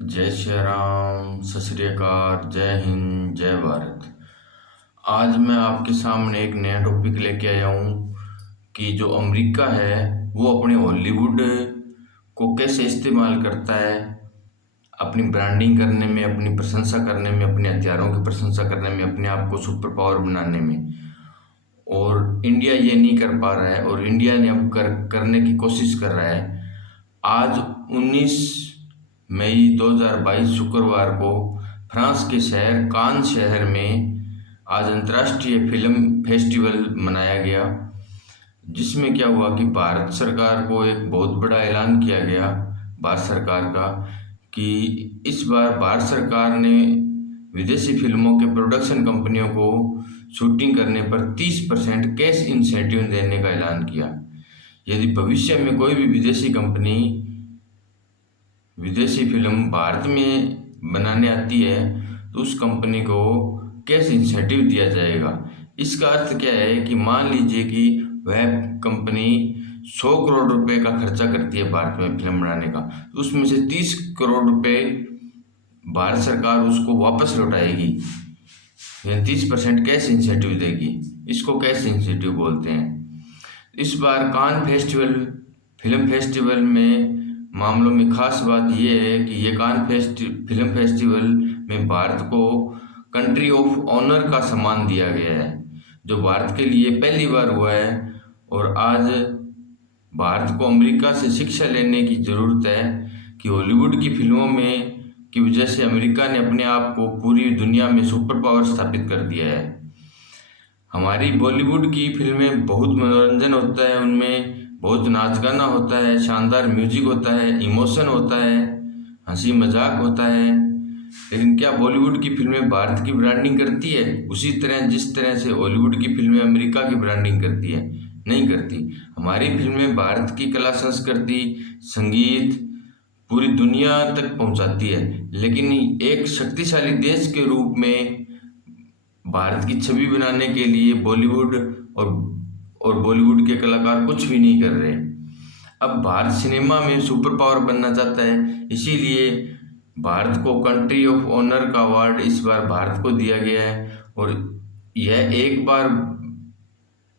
जय श्री राम, सत श्री अकाल, जय हिंद, जय भारत। आज मैं आपके सामने एक नया टॉपिक लेके आया हूँ कि जो अमेरिका है वो अपने हॉलीवुड को कैसे इस्तेमाल करता है अपनी ब्रांडिंग करने में, अपनी प्रशंसा करने में, अपने हथियारों की प्रशंसा करने में, अपने आप को सुपर पावर बनाने में। और इंडिया ये नहीं कर पा रहा है और इंडिया ने अब करने की कोशिश कर रहा है। आज 19 मई 2022 शुक्रवार को फ्रांस के शहर कान शहर में आज अंतर्राष्ट्रीय फिल्म फेस्टिवल मनाया गया, जिसमें क्या हुआ कि भारत सरकार को एक बहुत बड़ा ऐलान किया गया भारत सरकार का कि इस बार भारत सरकार ने विदेशी फिल्मों के प्रोडक्शन कंपनियों को शूटिंग करने पर 30% कैश इंसेंटिव देने का ऐलान किया। यदि भविष्य में कोई भी विदेशी कंपनी विदेशी फिल्म भारत में बनाने आती है तो उस कंपनी को कैश इंसेंटिव दिया जाएगा। इसका अर्थ क्या है कि मान लीजिए कि वह कंपनी 100 करोड़ रुपए का खर्चा करती है भारत में फिल्म बनाने का, तो उसमें से 30 करोड़ रुपए भारत सरकार उसको वापस लौटाएगी, यानी 30% कैश इंसेंटिव देगी। इसको कैश इंसेंटिव बोलते हैं। इस बार कान फिल्म फेस्टिवल में मामलों में खास बात यह है कि ये फिल्म फेस्टिवल में भारत को कंट्री ऑफ ऑनर का सम्मान दिया गया है, जो भारत के लिए पहली बार हुआ है। और आज भारत को अमेरिका से शिक्षा लेने की ज़रूरत है कि हॉलीवुड की फिल्मों में की वजह से अमेरिका ने अपने आप को पूरी दुनिया में सुपर पावर स्थापित कर दिया है। हमारी बॉलीवुड की फिल्में बहुत मनोरंजन होता है, उनमें बहुत नाच गाना होता है, शानदार म्यूजिक होता है, इमोशन होता है, हंसी मजाक होता है। लेकिन क्या बॉलीवुड की फिल्में भारत की ब्रांडिंग करती है उसी तरह जिस तरह से हॉलीवुड की फिल्में अमेरिका की ब्रांडिंग करती है? नहीं करती। हमारी फिल्में भारत की कला संस्कृति संगीत पूरी दुनिया तक पहुंचाती है, लेकिन एक शक्तिशाली देश के रूप में भारत की छवि बनाने के लिए बॉलीवुड और बॉलीवुड के कलाकार कुछ भी नहीं कर रहे। अब भारत सिनेमा में सुपर पावर बनना चाहता है, इसीलिए भारत को कंट्री ऑफ ऑनर का अवार्ड इस बार भारत को दिया गया है। और यह एक बार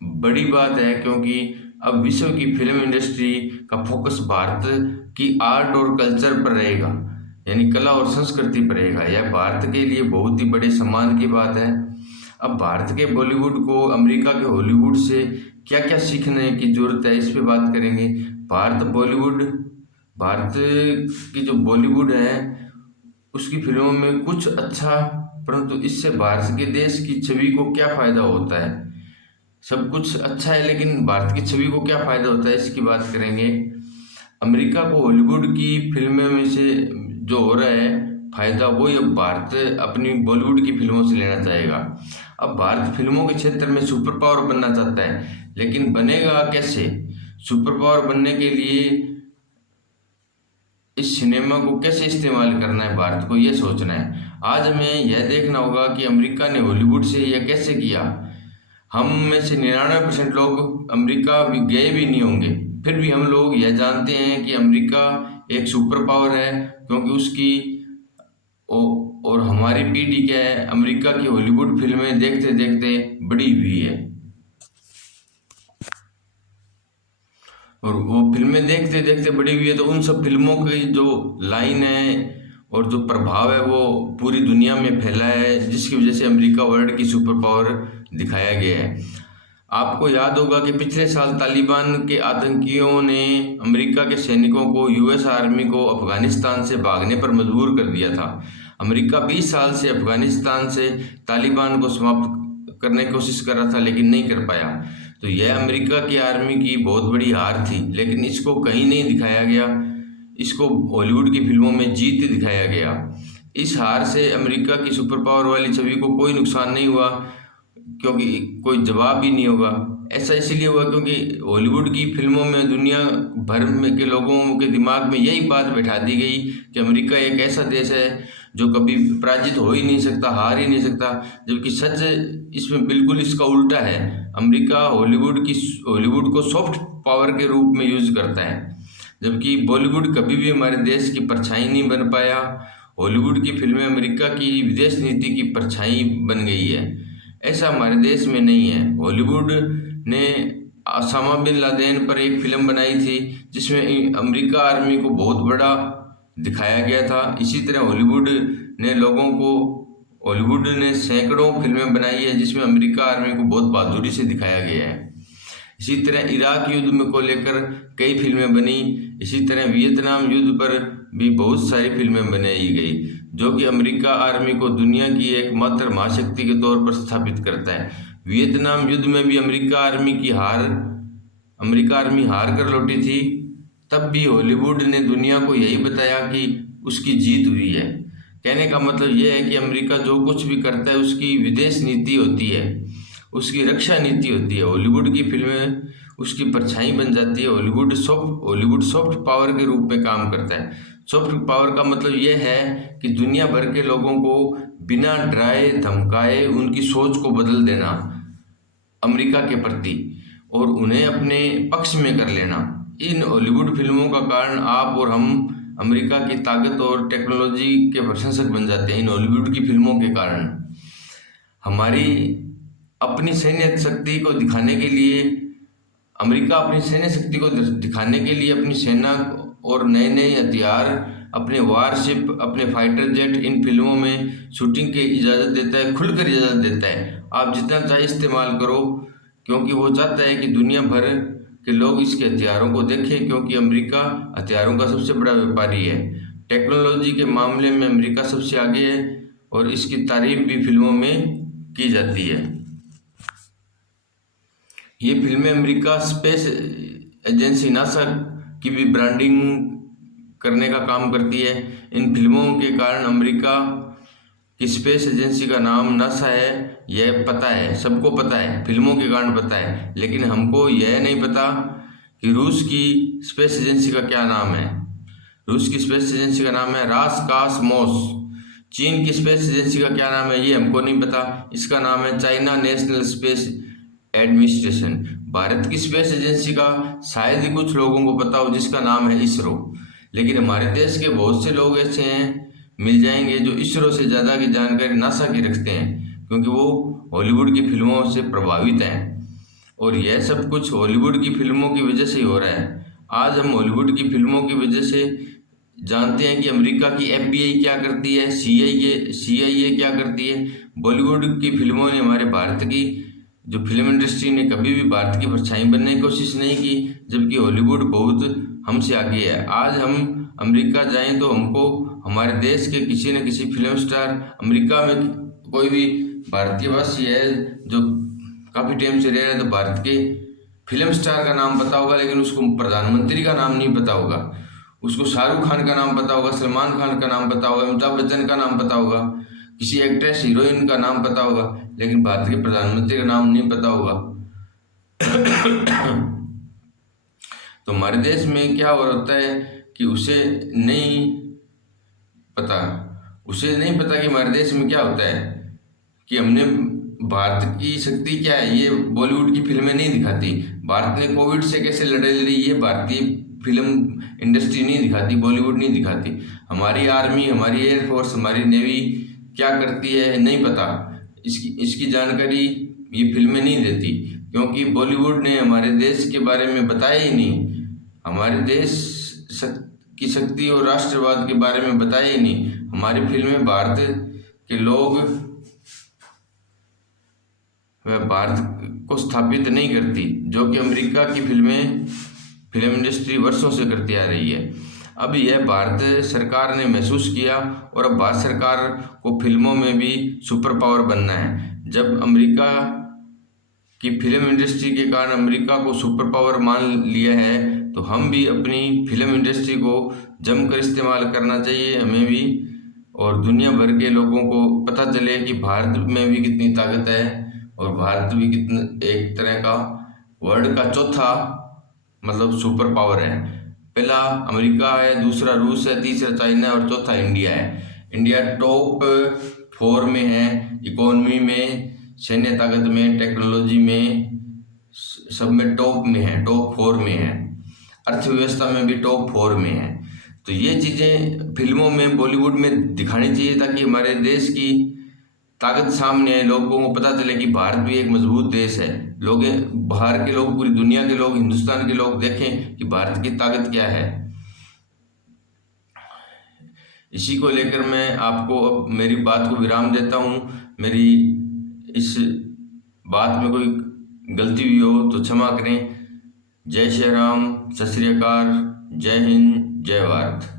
बड़ी बात है क्योंकि अब विश्व की फिल्म इंडस्ट्री का फोकस भारत की आर्ट और कल्चर पर रहेगा, यानी कला और संस्कृति पर रहेगा। यह भारत के लिए बहुत ही बड़े सम्मान की बात है। अब भारत के बॉलीवुड को अमेरिका के हॉलीवुड से क्या क्या सीखने की जरूरत है, इस पे बात करेंगे। भारत की जो बॉलीवुड है उसकी फिल्मों में कुछ अच्छा, परंतु इससे भारत के देश की छवि को क्या फायदा होता है? सब कुछ अच्छा है, लेकिन भारत की छवि को क्या फायदा होता है, इसकी बात करेंगे। अमेरिका को हॉलीवुड की फिल्मों में से जो हो रहा है फायदा, वो अब भारत अपनी बॉलीवुड की फिल्मों से लेना चाहेगा। अब भारत फिल्मों के क्षेत्र में सुपर पावर बनना चाहता है, लेकिन बनेगा कैसे? सुपर पावर बनने के लिए इस सिनेमा को कैसे इस्तेमाल करना है, भारत को यह सोचना है। आज हमें यह देखना होगा कि अमेरिका ने हॉलीवुड से यह कैसे किया। हम में से 99% लोग अमेरिका भी गए भी नहीं होंगे, फिर भी हम लोग यह जानते हैं कि अमेरिका एक सुपर पावर है, क्योंकि उसकी और हमारी पीढ़ी क्या है, अमेरिका की हॉलीवुड फिल्में देखते देखते बड़ी हुई है। और वो फिल्में देखते देखते बड़ी हुई है, तो उन सब फिल्मों की जो लाइन है और जो प्रभाव है वो पूरी दुनिया में फैला है, जिसकी वजह से अमेरिका वर्ल्ड की सुपर पावर दिखाया गया है। आपको याद होगा कि पिछले साल तालिबान के आतंकियों ने अमेरिका के सैनिकों को, यूएस आर्मी को अफगानिस्तान से भागने पर मजबूर कर दिया था। अमेरिका 20 साल से अफगानिस्तान से तालिबान को समाप्त करने की कोशिश कर रहा था, लेकिन नहीं कर पाया। तो यह अमेरिका की आर्मी की बहुत बड़ी हार थी, लेकिन इसको कहीं नहीं दिखाया गया, इसको हॉलीवुड की फिल्मों में जीत दिखाया गया। इस हार से अमेरिका की सुपर पावर वाली छवि को कोई नुकसान नहीं हुआ, क्योंकि कोई जवाब ही नहीं होगा। ऐसा इसीलिए हुआ क्योंकि हॉलीवुड की फिल्मों में दुनिया भर में के लोगों के दिमाग में यही बात बैठा दी गई कि अमेरिका एक ऐसा देश है जो कभी पराजित हो ही नहीं सकता, हार ही नहीं सकता। जबकि सच इसमें बिल्कुल इसका उल्टा है। अमेरिका हॉलीवुड को सॉफ्ट पावर के रूप में यूज करता है। जबकि बॉलीवुड कभी भी हमारे देश की परछाई नहीं बन पाया। हॉलीवुड की फिल्में अमेरिका की विदेश नीति की परछाई बन गई है। ऐसा हमारे देश में नहीं है। हॉलीवुड ने ओसामा बिन लादेन पर एक फिल्म बनाई थी जिसमें अमेरिका आर्मी को बहुत बड़ा दिखाया गया था। इसी तरह हॉलीवुड ने सैकड़ों फिल्में बनाई है जिसमें अमेरिका आर्मी को बहुत बहादुरी से दिखाया गया है। इसी तरह इराक युद्ध में को लेकर कई फिल्में बनी। इसी तरह वियतनाम युद्ध पर भी बहुत सारी फिल्में बनाई गई जो कि अमेरिका आर्मी को दुनिया की एकमात्र महाशक्ति के तौर पर स्थापित करता है। वियतनाम युद्ध में भी अमेरिका आर्मी हार कर लौटी थी। तब भी हॉलीवुड ने दुनिया को यही बताया कि उसकी जीत हुई है। कहने का मतलब यह है कि अमेरिका जो कुछ भी करता है उसकी विदेश नीति होती है, उसकी रक्षा नीति होती है। हॉलीवुड की फिल्में उसकी परछाई बन जाती है। हॉलीवुड सॉफ्ट पावर के रूप में काम करता है। सॉफ्ट पावर का मतलब यह है कि दुनिया भर के लोगों को बिना डराए धमकाए उनकी सोच को बदल देना अमेरिका के प्रति और उन्हें अपने पक्ष में कर लेना। इन हॉलीवुड फिल्मों का कारण आप और हम अमेरिका की ताकत और टेक्नोलॉजी के प्रशंसक बन जाते हैं। इन हॉलीवुड की फिल्मों के कारण हमारी अपनी सैन्य शक्ति को दिखाने के लिए अमेरिका अपनी सैन्य शक्ति को दिखाने के लिए अपनी सेना और नए नए हथियार, अपने वारशिप, अपने फाइटर जेट इन फिल्मों में शूटिंग की इजाज़त देता है, खुलकर इजाज़त देता है। आप जितना चाहे इस्तेमाल करो, क्योंकि वो चाहता है कि दुनिया भर के लोग इसके हथियारों को देखें, क्योंकि अमेरिका हथियारों का सबसे बड़ा व्यापारी है। टेक्नोलॉजी के मामले में अमेरिका सबसे आगे है और इसकी तारीफ भी फिल्मों में की जाती है। ये फिल्में अमेरिका स्पेस एजेंसी नासा की भी ब्रांडिंग करने का काम करती है। इन फिल्मों के कारण अमेरिका की स्पेस एजेंसी का नाम नासा है, यह पता है, सबको पता है, फिल्मों के कारण पता है। लेकिन हमको यह नहीं पता कि रूस की स्पेस एजेंसी का क्या नाम है। रूस की स्पेस एजेंसी का नाम है रासकासमोस। चीन की स्पेस एजेंसी का क्या नाम है ये हमको नहीं पता, इसका नाम है China national space administration. Bharat की स्पेस एजेंसी का शायद ही कुछ लोगों को पता हो, जिसका नाम है इसरो। लेकिन हमारे देश के बहुत से लोग ऐसे हैं, मिल जाएंगे, जो इसरो से ज़्यादा की जानकारी नासा की रखते हैं, क्योंकि वो हॉलीवुड की फिल्मों से प्रभावित हैं। और यह सब कुछ हॉलीवुड की फिल्मों की वजह से ही हो रहा है। आज हम हॉलीवुड की फिल्मों की वजह से जानते हैं कि अमेरिका की FBI क्या करती है, CIA क्या करती है। बॉलीवुड की फिल्मों ने हमारे भारत की जो फिल्म इंडस्ट्री ने कभी भी भारत की परछाई बनने की कोशिश नहीं की, जबकि हॉलीवुड बहुत हमसे आगे है। आज हम अमेरिका जाएं तो हमको हमारे देश के किसी न किसी फिल्म स्टार, अमेरिका में कोई भी भारतीय वासी है जो काफ़ी टाइम से रह रहा है तो भारत के फिल्म स्टार का नाम पता होगा, लेकिन उसको प्रधानमंत्री का नाम नहीं पता होगा। उसको शाहरुख खान का नाम पता होगा, सलमान खान का नाम पता होगा, अमिताभ बच्चन का नाम पता होगा, किसी एक्ट्रेस हीरोइन का नाम पता होगा, लेकिन भारत के प्रधानमंत्री का नाम नहीं पता होगा। तो हमारे देश में क्या होता है कि उसे नहीं पता कि हमारे देश में क्या होता है, कि हमने भारत की शक्ति क्या है ये बॉलीवुड की फिल्में नहीं दिखाती। भारत ने कोविड से कैसे लड़ाई लड़ी ये भारतीय फिल्म इंडस्ट्री नहीं दिखाती, बॉलीवुड नहीं दिखाती। हमारी आर्मी, हमारी एयरफोर्स, हमारी नेवी क्या करती है नहीं पता, इसकी जानकारी ये फिल्में नहीं देती, क्योंकि बॉलीवुड ने हमारे देश के बारे में बताया ही नहीं, हमारे देश की शक्ति और राष्ट्रवाद के बारे में बताया ही नहीं। हमारी फिल्में भारत के लोग भारत को स्थापित नहीं करती, जो कि अमेरिका की फिल्म इंडस्ट्री वर्षों से करती आ रही है। अब यह भारत सरकार ने महसूस किया और अब भारत सरकार को फिल्मों में भी सुपर पावर बनना है। जब अमेरिका की फिल्म इंडस्ट्री के कारण अमेरिका को सुपर पावर मान लिया है, तो हम भी अपनी फिल्म इंडस्ट्री को जमकर इस्तेमाल करना चाहिए हमें भी, और दुनिया भर के लोगों को पता चले कि भारत में भी कितनी ताकत है और भारत भी कितना एक तरह का वर्ल्ड का चौथा मतलब सुपर पावर है। पहला अमेरिका है, दूसरा रूस है, तीसरा चाइना और चौथा इंडिया है। इंडिया टॉप 4 में है, इकोनॉमी में, सैन्य ताकत में, टेक्नोलॉजी में, सब में टॉप में है, टॉप 4 में है। अर्थव्यवस्था में भी टॉप 4 में है। तो ये चीज़ें फिल्मों में, बॉलीवुड में दिखानी चाहिए ताकि हमारे देश की ताकत सामने आए, लोगों को पता चले कि भारत भी एक मजबूत देश है। लोग, बाहर के लोग, पूरी दुनिया के लोग, हिंदुस्तान के लोग देखें कि भारत की ताकत क्या है। इसी को लेकर मैं आपको अब मेरी बात को विराम देता हूँ। मेरी इस बात में कोई गलती हुई हो तो क्षमा करें। जय श्री राम, सत श्री अकाल, जय हिंद, जय भारत।